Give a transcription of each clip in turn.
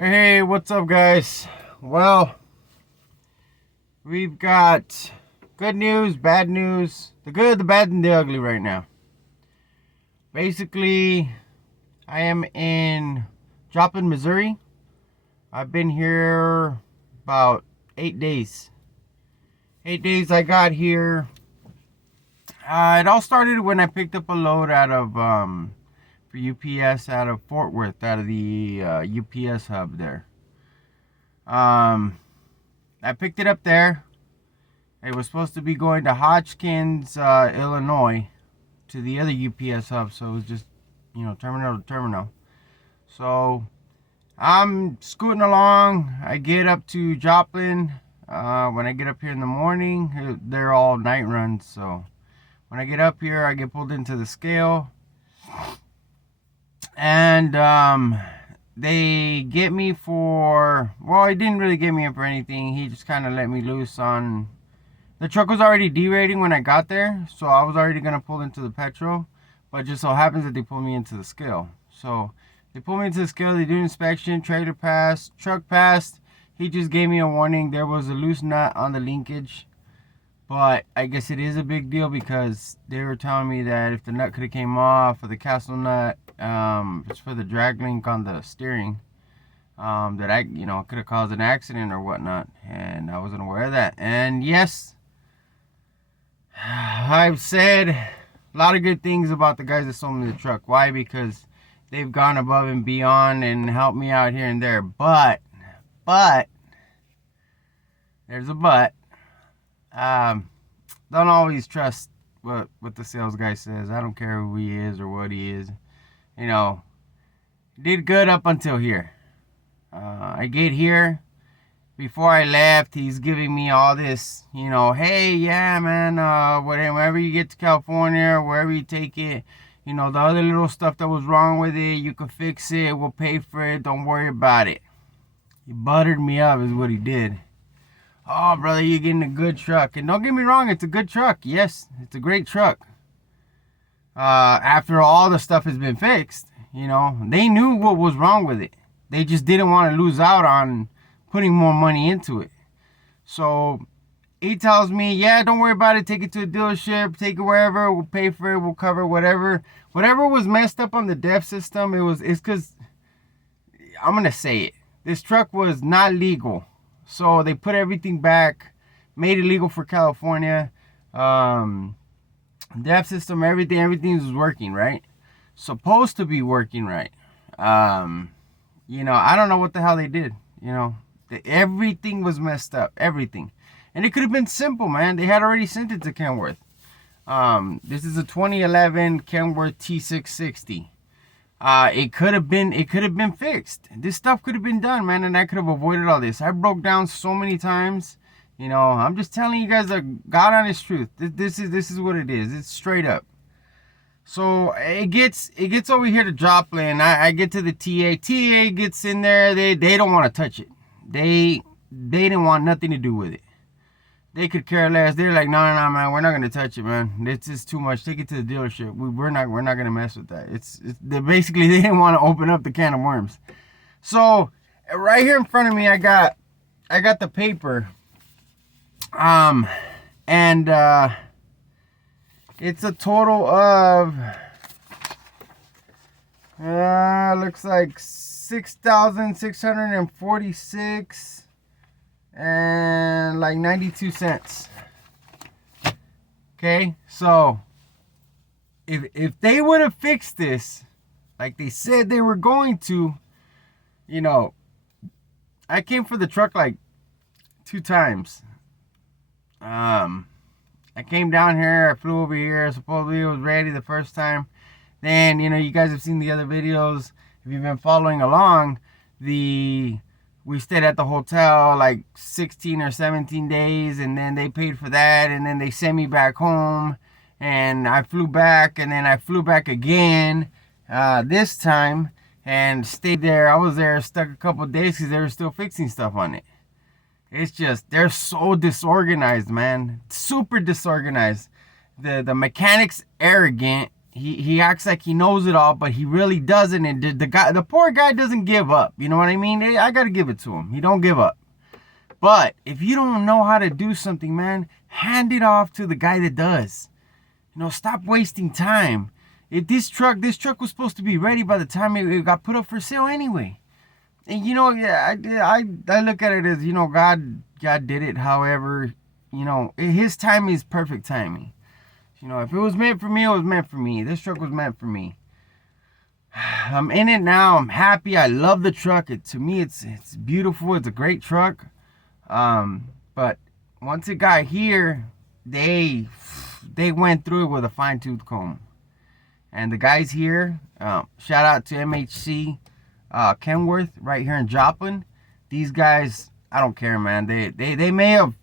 Hey, what's up, guys? Well, we've got good news, bad news, the good, the bad, and the ugly right now. Basically, I am in Joplin, Missouri. I've been here about 8 days. 8 days I got here. It all started when I picked up a load out of for UPS out of Fort Worth, out of the UPS hub there. I picked it up there. It was supposed to be going to Hodgkins, Illinois, to the other UPS hub. So it was just, terminal to terminal. So I'm scooting along. I get up to Joplin. When I get up here in the morning, they're all night runs. So when I get up here, I get pulled into the scale. And they get me for, well, he didn't really get me in for anything. He just kind of let me loose on, the truck was already derating when I got there. So I was already going to pull into the petrol. But it just so happens that they pulled me into the scale. So they pulled me into the scale. They do inspection, trailer passed, truck passed. He just gave me a warning. There was a loose nut on the linkage. But I guess it is a big deal because they were telling me that if the nut could have came off, or the castle nut, it's for the drag link on the steering, that I, could have caused an accident or whatnot. And I wasn't aware of that. And yes, I've said a lot of good things about the guys that sold me the truck. Why? Because they've gone above and beyond and helped me out here and there. But, there's a but. Don't always trust what the sales guy says. I don't care who he is or what he is. Did good up until here. I get here. Before I left, he's giving me all this, hey, yeah, man, whenever you get to California, wherever you take it, the other little stuff that was wrong with it, you can fix it. We'll pay for it. Don't worry about it. He buttered me up is what he did. Oh, brother, you're getting a good truck. And don't get me wrong, it's a good truck. Yes, it's a great truck. After all the stuff has been fixed, they knew what was wrong with it. They just didn't want to lose out on putting more money into it. So he tells me, yeah, don't worry about it. Take it to a dealership. Take it wherever. We'll pay for it. We'll cover whatever. Whatever was messed up on the DEF system, it's because, I'm going to say it. This truck was not legal. So they put everything back, made it legal for California. DEF system, everything was working, right? Supposed to be working right. I don't know what the hell they did. Everything was messed up. Everything. And it could have been simple, man. They had already sent it to Kenworth. This is a 2011 Kenworth T660. It could have been fixed. This stuff could have been done, man, and I could have avoided all this. I broke down so many times. I'm just telling you guys the God honest truth. This is what it is. It's straight up. So it gets over here to Joplin. I get to the TA. TA gets in there. They don't want to touch it. They didn't want nothing to do with it. They could care less. They're like, no, man, we're not gonna touch it, man. It's just too much. Take it to the dealership. We're not gonna mess with that. They basically they didn't want to open up the can of worms. So right here in front of me, I got the paper. And it's a total of looks like 6,646 and like 92 cents. Okay, so if they would have fixed this like they said they were going to, I came for the truck like 2 times. I came down here, I flew over here, supposedly it was ready the first time. Then, you guys have seen the other videos. If you've been following along, we stayed at the hotel like 16 or 17 days, and then they paid for that, and then they sent me back home, and I flew back, and then I flew back again this time, and stayed there. I was there stuck a couple of days because they were still fixing stuff on it. It's just, they're so disorganized, man. Super disorganized. The mechanic's arrogant. he acts like he knows it all, but he really doesn't. And the poor guy doesn't give up. You know what I mean? I gotta give it to him. He don't give up. But if you don't know how to do something, man, hand it off to the guy that does. You know, stop wasting time. If this truck was supposed to be ready by the time it got put up for sale anyway. And you know, yeah, I look at it as, you know, God did it. However, you know, His timing is perfect timing. You know, if it was meant for me, it was meant for me. This truck was meant for me. I'm in it now. I'm happy. I love the truck. To me, it's beautiful. It's a great truck. But once it got here, they went through it with a fine-tooth comb. And the guys here, shout out to MHC Kenworth right here in Joplin. These guys, I don't care, man. They may have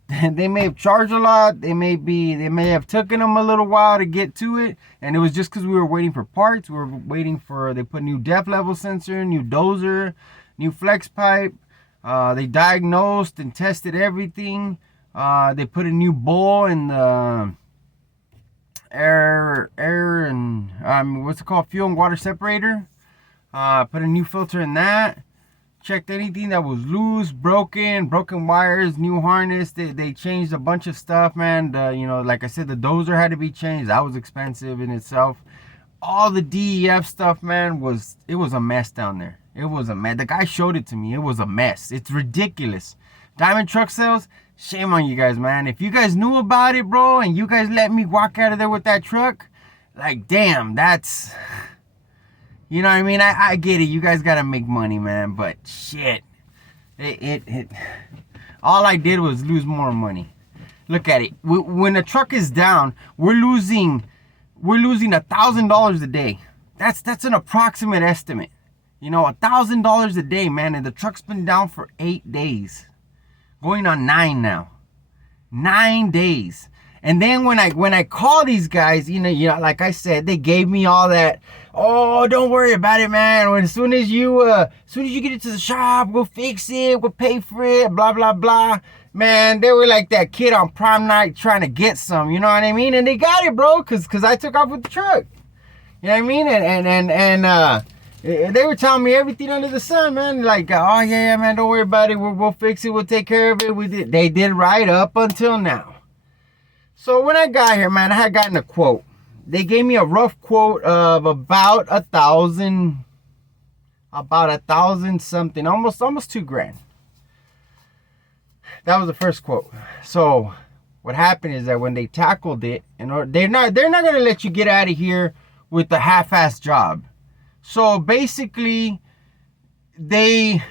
charged a lot. They may have taken them a little while to get to it, and it was just because we were waiting for parts. We were waiting for, they put new depth level sensor, new dozer, new flex pipe. They diagnosed and tested everything. They put a new bowl in the air and what's it called, fuel and water separator. Put a new filter in that. Checked anything that was loose, broken wires, new harness. They changed a bunch of stuff, man. You know, like I said, the dozer had to be changed. That was expensive in itself. All the DEF stuff, man, it was a mess down there. It was a mess. The guy showed it to me. It was a mess. It's ridiculous. Diamond Truck Sales, shame on you guys, man. If you guys knew about it, bro, and you guys let me walk out of there with that truck, like, damn, that's, you know what I mean? I get it. You guys got to make money, man, but shit. All I did was lose more money. Look at it. When the truck is down, we're losing $1,000 a day. That's an approximate estimate. You know, $1,000 a day, man, and the truck's been down for 8 days. Going on 9 now. 9 days. And then when I call these guys, you know, like I said, they gave me all that, oh, don't worry about it, man. As soon as you get it to the shop, we'll fix it, we'll pay for it, blah, blah, blah. Man, they were like that kid on prom night trying to get some, you know what I mean? And they got it, bro, cause I took off with the truck. You know what I mean? And they were telling me everything under the sun, man. Like, oh yeah, man, don't worry about it. We'll fix it. We'll take care of it. They did right up until now. So when I got here, man, I had gotten a quote. They gave me a rough quote of about $1,000 something, almost $2,000. That was the first quote. So what happened is that when they tackled it, and they're not gonna let you get out of here with a half-assed job. So basically, they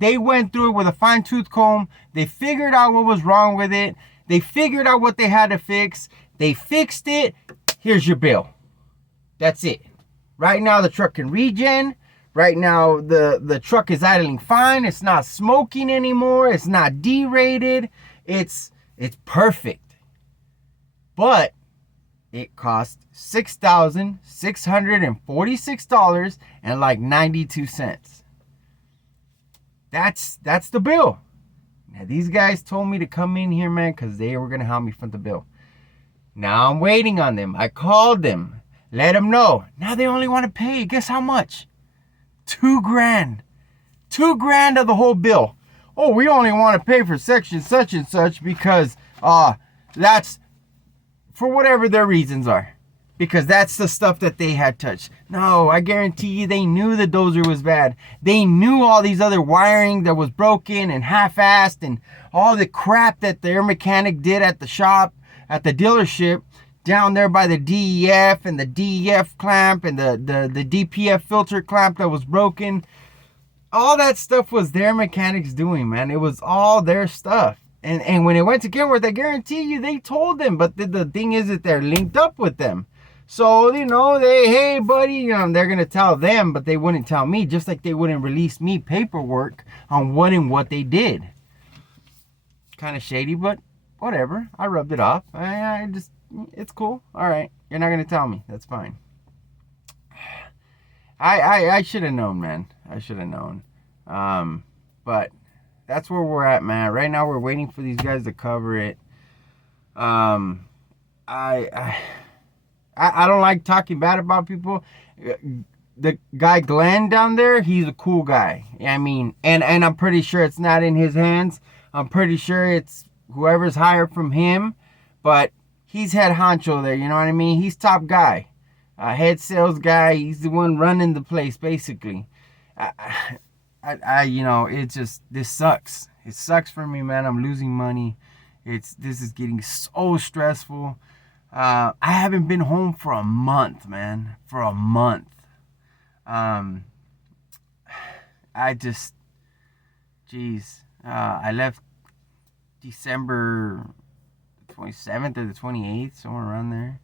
went through it with a fine-tooth comb. They figured out what was wrong with it. They figured out what they had to fix. They fixed it. Here's your bill. That's it. Right now, the truck can regen. Right now, the truck is idling fine. It's not smoking anymore. It's not derated. It's perfect. But it cost $6,646 and like 92 cents. That's the bill. Now these guys told me to come in here, man, because they were gonna help me front the bill. Now I'm waiting on them. I called them, let them know. Now they only want to pay, guess how much? $2,000. $2,000 of the whole bill. Oh, we only want to pay for section such and such because that's for whatever their reasons are, because that's the stuff that they had touched. No, I guarantee you they knew the dozer was bad. They knew all these other wiring that was broken and half-assed and all the crap that their mechanic did at the shop, at the dealership, down there by the DEF and the DEF clamp and the DPF filter clamp that was broken. All that stuff was their mechanics doing, man. It was all their stuff. And when it went to Kenworth, I guarantee you they told them. But the thing is that they're linked up with them. So, you know, hey, buddy, you know, they're going to tell them, but they wouldn't tell me, just like they wouldn't release me paperwork on what they did. Kind of shady, but whatever. I rubbed it off. I just, it's cool. All right. You're not going to tell me. That's fine. I should have known, man. I should have known. But that's where we're at, man. Right now we're waiting for these guys to cover it. I don't like talking bad about people. The guy Glenn down there, he's a cool guy. I mean, and I'm pretty sure it's not in his hands. I'm pretty sure it's whoever's hired from him, but he's head honcho there. You know what I mean? He's top guy, head sales guy. He's the one running the place basically. You know, it just, this sucks. It sucks for me, man. I'm losing money. This is getting so stressful. I haven't been home for a month, man. For a month. I just, geez, I left December 27th or the 28th, somewhere around there.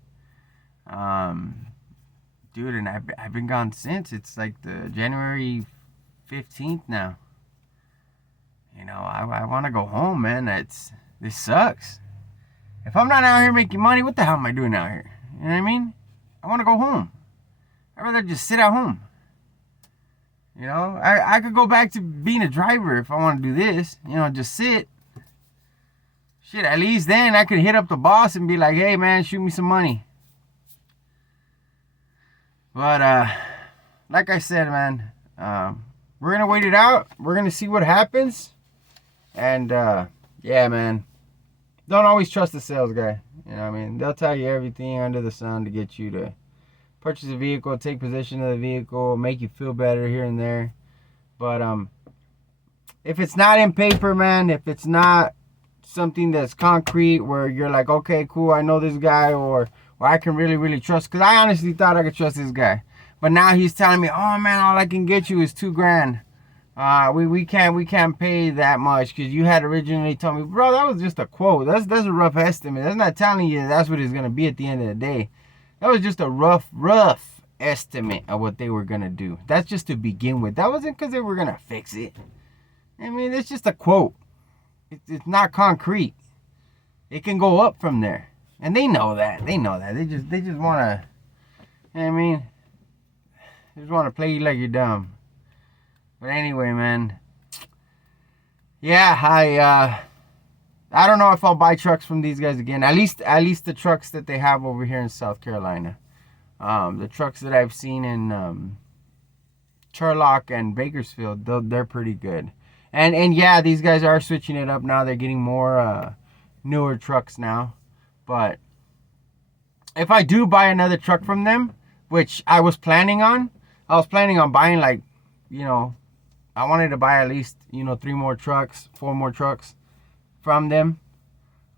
Dude, and I've been gone since. It's like the January 15th now. You know, I want to go home, man. This sucks. If I'm not out here making money, what the hell am I doing out here? You know what I mean? I want to go home. I'd rather just sit at home. You know, I could go back to being a driver if I want to do this. You know, just sit. Shit, at least then I could hit up the boss and be like, hey, man, shoot me some money. But, like I said, man, we're going to wait it out. We're going to see what happens. And, yeah, man, don't always trust the sales guy. You know what I mean? They'll tell you everything under the sun to get you to purchase a vehicle, take possession of the vehicle, make you feel better here and there. But if it's not in paper, man, if it's not something that's concrete where you're like, okay, cool, I know this guy, or I can really trust, because I honestly thought I could trust this guy, but now he's telling me, oh man, all I can get you is $2,000. We can't pay that much because you had originally told me, bro, that was just a quote. That's a rough estimate. That's not telling you that's what it's gonna be at the end of the day. That was just a rough estimate of what they were gonna do. That's just to begin with. That wasn't because they were gonna fix it. I mean, it's just a quote. It's not concrete. It can go up from there, and they know that. They just wanna. You know what I mean, they just wanna play you like you're dumb. But anyway, man. Yeah, I don't know if I'll buy trucks from these guys again. At least the trucks that they have over here in South Carolina. The trucks that I've seen in Turlock and Bakersfield, they're pretty good. And yeah, these guys are switching it up now. They're getting more newer trucks now. But if I do buy another truck from them, which I was planning on buying, like, you know, I wanted to buy at least, you know, 4 more trucks from them.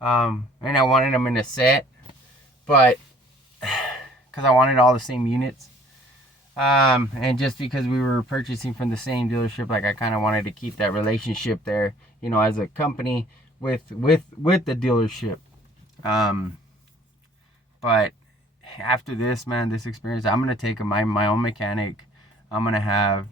And I wanted them in a set, but because I wanted all the same units. And just because we were purchasing from the same dealership, like, I kind of wanted to keep that relationship there, you know, as a company with the dealership. But after this, man, this experience, I'm gonna take my own mechanic. I'm gonna have,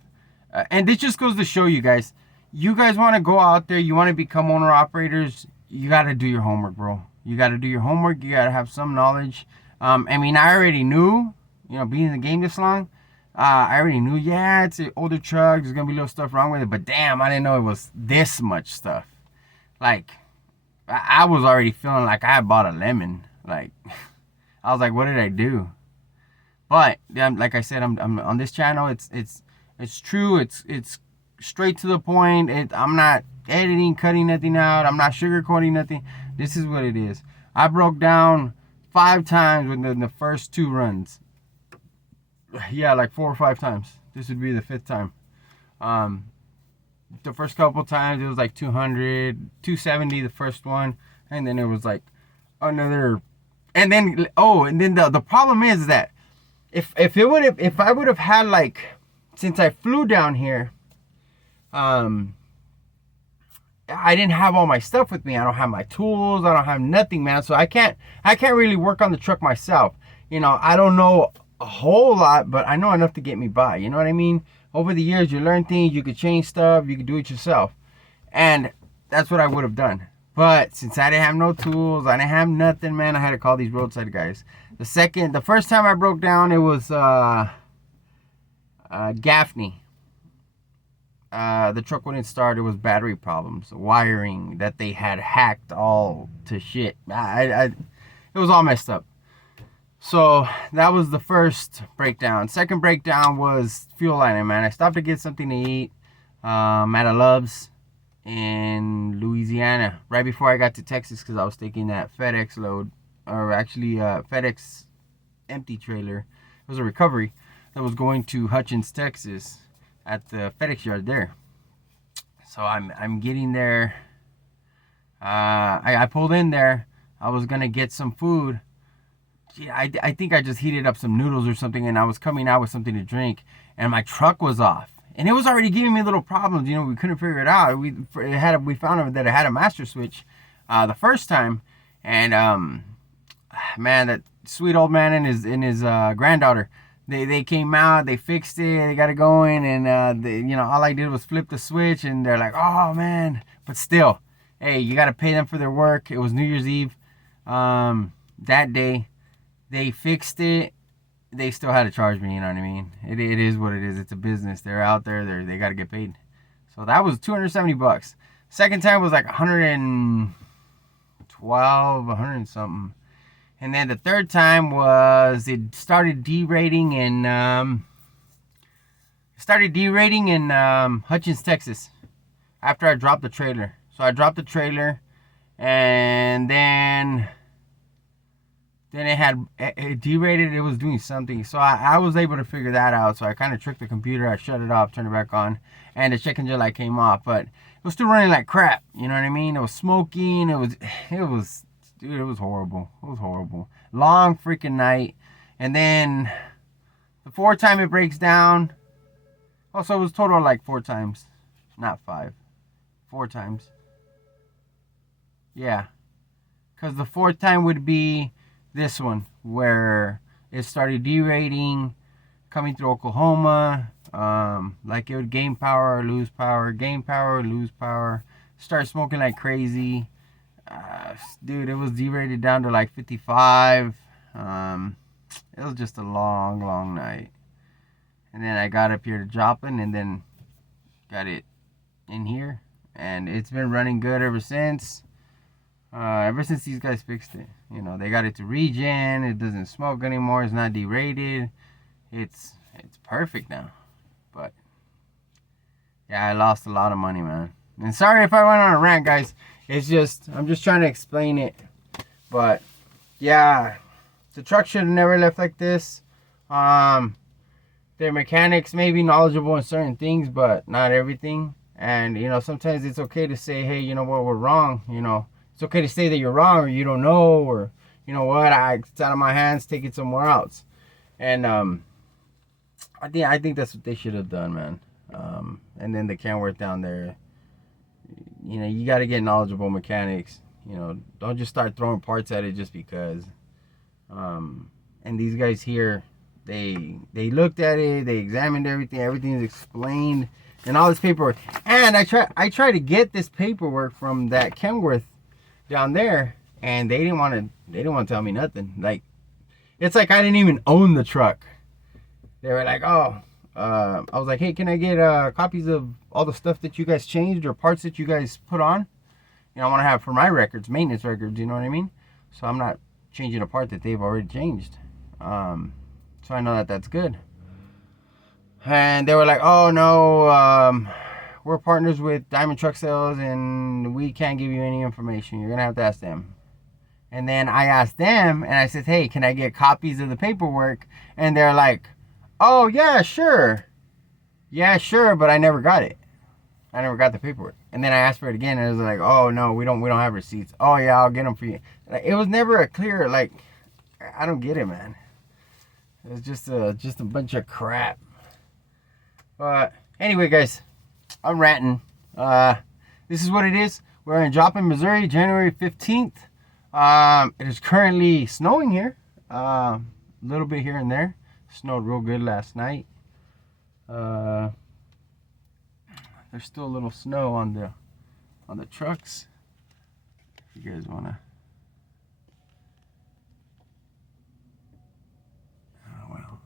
and this just goes to show you guys. You guys want to go out there, you want to become owner operators, you got to do your homework, bro. You got to do your homework. You got to have some knowledge. I mean, I already knew, you know, being in the game this long, I already knew, yeah, it's an older truck. There's going to be little stuff wrong with it. But damn, I didn't know it was this much stuff. Like, I was already feeling like I had bought a lemon. Like, I was like, what did I do? But, like I said, I'm on this channel. It's true. It's straight to the point. I'm not editing, cutting nothing out. I'm not sugarcoating nothing. This is what it is. I broke down 5 times within the first 2 runs. Yeah, like 4 or 5 times. This would be the 5th time. The first couple times it was like 200, 270 the first one, and then it was like another, and then the problem is that if I would have had, like, since I flew down here, I didn't have all my stuff with me. I don't have my tools. I don't have nothing, man. So I can't really work on the truck myself. You know, I don't know a whole lot, but I know enough to get me by. You know what I mean? Over the years, you learn things. You could change stuff. You could do it yourself. And that's what I would have done. But since I didn't have no tools, I didn't have nothing, man, I had to call these roadside guys. The first time I broke down, it was Gaffney. The truck wouldn't start. It was battery problems, wiring that they had hacked all to shit. It was all messed up. So that was the first breakdown. Second breakdown was fuel lining, man. I stopped to get something to eat at a Love's in Louisiana right before I got to Texas because I was taking that FedEx load, or actually FedEx empty trailer. It was a recovery that was going to Hutchins, Texas, at the FedEx yard there. So I'm getting there. I pulled in there. I was gonna get some food. I think I just heated up some noodles or something, and I was coming out with something to drink, and my truck was off, and it was already giving me little problems. You know, we couldn't figure it out. We found that it had a master switch the first time, and man, that sweet old man and his granddaughter, they came out, they fixed it, they got it going, and all I did was flip the switch, and they're like, oh man, but still, hey, you got to pay them for their work. It was New Year's Eve that day. They fixed it. They still had to charge me, you know what I mean? It is what it is. It's a business. They're out there. They got to get paid. So that was $270. Second time was like 112, 100 and something. And then the third time was it started derating in Hutchins, Texas, after I dropped the trailer. So I dropped the trailer, and then it derated. It was doing something, so I was able to figure that out. So I kind of tricked the computer. I shut it off, turned it back on, and the check engine light came off, but it was still running like crap. You know what I mean? It was smoking. It was dude, it was horrible. It was horrible. Long freaking night, and then the fourth time it breaks down. Also, it was total like 4 times, not 5, 4 times. Yeah, because the fourth time would be this one where it started derating, coming through Oklahoma. Like it would gain power, lose power, gain power, lose power, start smoking like crazy. Dude, it was derated down to like 55. It was just a long, long night. And then I got up here to Joplin, and then got it in here, and it's been running good ever since. Ever since these guys fixed it, you know, they got it to regen. It doesn't smoke anymore. It's not derated. It's perfect now. But yeah, I lost a lot of money, man. And sorry if I went on a rant, guys. It's just I'm just trying to explain it. But yeah, the truck should have never left like this. Their mechanics may be knowledgeable in certain things, but not everything. And you know, sometimes it's okay to say, hey, you know what, we're wrong. You know, it's okay to say that you're wrong, or you don't know, or you know what, it's out of my hands, take it somewhere else. And I think that's what they should have done, man. And then the Kenworth down there, you know, you got to get knowledgeable mechanics. You know, don't just start throwing parts at it just because. And these guys here, they looked at it, they examined everything, everything's explained, and all this paperwork. And I tried to get this paperwork from that Kenworth down there, and they didn't want to tell me nothing. Like, it's like I didn't even own the truck. They were like, oh, I was like, hey, can I get copies of all the stuff that you guys changed or parts that you guys put on? You know, I want to have for my records, maintenance records, you know what I mean? So I'm not changing a part that they've already changed. So I know that that's good. And they were like, oh no, we're partners with Diamond Truck Sales, and we can't give you any information. You're gonna have to ask them. And then I asked them, and I said, hey, can I get copies of the paperwork? And they're like, oh yeah, sure, but I never got it. I never got the paperwork. And then I asked for it again, and it was like, oh no, we don't have receipts. Oh yeah, I'll get them for you. Like, it was never a clear, like, I don't get it, man. It was just a bunch of crap. But anyway, guys, I'm ranting. This is what it is. We're in Joplin, Missouri, January 15th. It is currently snowing here. A little bit here and there. Snowed real good last night. There's still a little snow on the trucks. If you guys wanna. Oh well.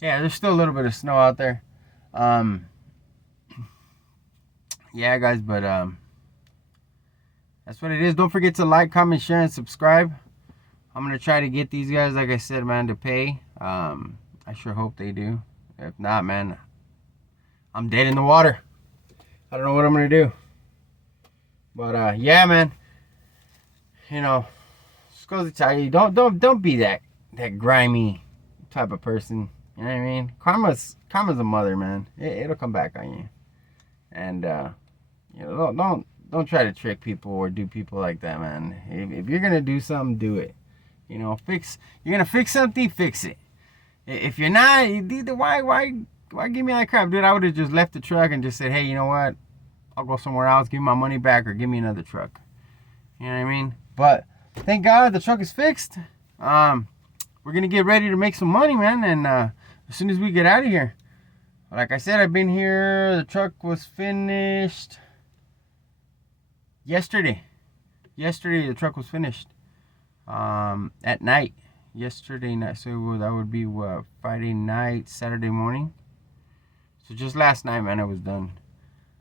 Yeah, there's still a little bit of snow out there. Yeah, guys, but that's what it is. Don't forget to like, comment, share, and subscribe. I'm gonna try to get these guys, like I said, man, to pay. I sure hope they do. If not, man, I'm dead in the water. I don't know what I'm gonna do. But yeah, man. You know, just goes to tell you, don't be that grimy type of person. You know what I mean? Karma's a mother, man. It'll come back on you. And you know, don't try to trick people or do people like that, man. If you're gonna do something, do it. You know, you're gonna fix something, fix it. If you're not, why give me that crap, dude? I would have just left the truck and just said, hey, you know what? I'll go somewhere else, give me my money back, or give me another truck. You know what I mean? But thank God the truck is fixed. We're gonna get ready to make some money, man, and as soon as we get out of here. Like I said, I've been here. The truck was finished yesterday. Yesterday the truck was finished. At night. Yesterday night. So that would be what, Friday night, Saturday morning. So just last night, man, it was done.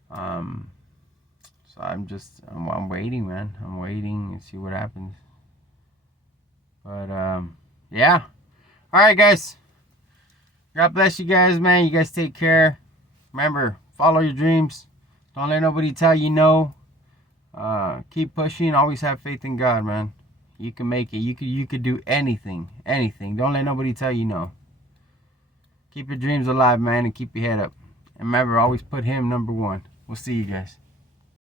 So I'm waiting, man. I'm waiting and see what happens. But yeah. All right, guys. God bless you guys, man. You guys take care. Remember, follow your dreams. Don't let nobody tell you no. Keep pushing. Always have faith in God, man. You can make it. You could do anything. Anything. Don't let nobody tell you no. Keep your dreams alive, man, and keep your head up. And remember, always put Him number one. We'll see you guys.